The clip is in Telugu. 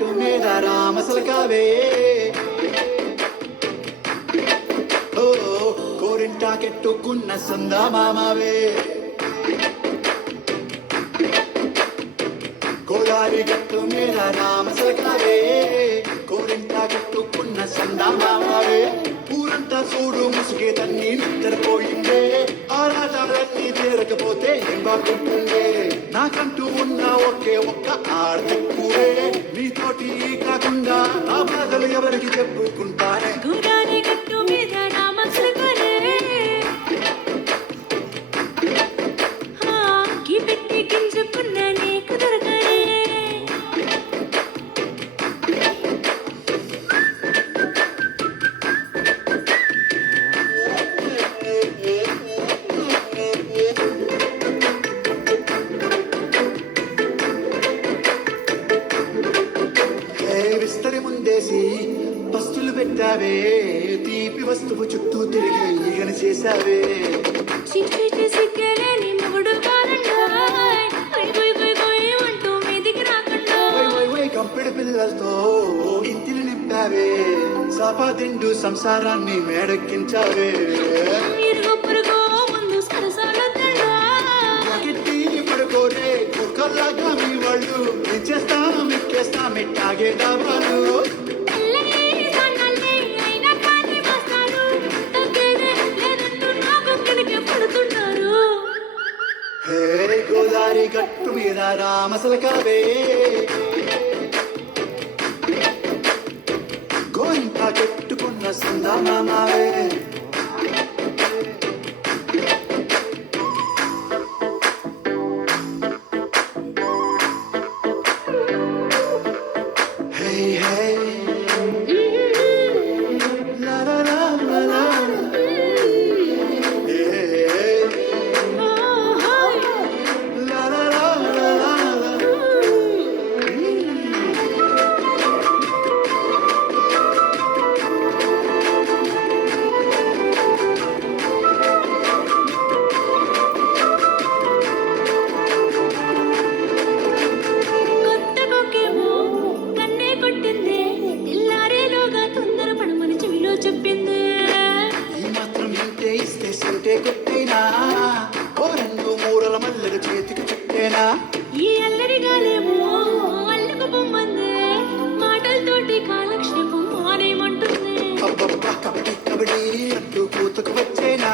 గట్టు మీద రామసలకావే ఓ కోరింటాకెట్టుకున్న సందా మామావే గోదారి గట్టు మీద రామసలకావే కోరింటాకెట్టుకున్న సందా మామావే ఊరంతా చూడు ముసుగే తన్ని నిద్రపోయిందే ఆరాటాలన్నీ తీరకపోతే ఏం బాగుంటుందే నాకంటూ ఉన్న ఒకే ఒక్క ఆర్తిక్కువే నీతోటి కాకుండా నా బాధలు ఎవరికి చెప్పుకుంటానే గోదారి గట్టు మీద రామచిలకలే పెట్టి గింజుకున్న నీకు దొరకలే విస్తరి ముందేసి పస్తులు పెట్టావే తీపి వస్తువు చుట్టూ తిరిగి ఈగన చేశావే చిట్టి సిగ్గలేని మొగుడు కాలండాయ్ అంటూ మీదికి రాకుండా కంపెడి పిల్లలతో ఇంటిని నింపావే సాపాదిండు సంసారాన్ని మేడెక్కించావే ఇరుగు పొరుగు ముందు సరసాలొద్దండా పడుకోరే కుక్కల్లాగా మీ వాళ్ళు ఇచ్చేస్తాం ఎక్కేస్తాం ఇట్టాగే డాబాలు హే గోదారి గట్టు మీద రామసలకావే గోరింటా పెట్టుకున్న సందా మామావే ఈ అల్లరి గాలేమో అల్లుకు పొమ్మందే మాటలతోటి కాలక్షేపం మానేమంటుంది కబడ్డీ కబడ్డీ అంటూ కూతుకు వచ్చేనా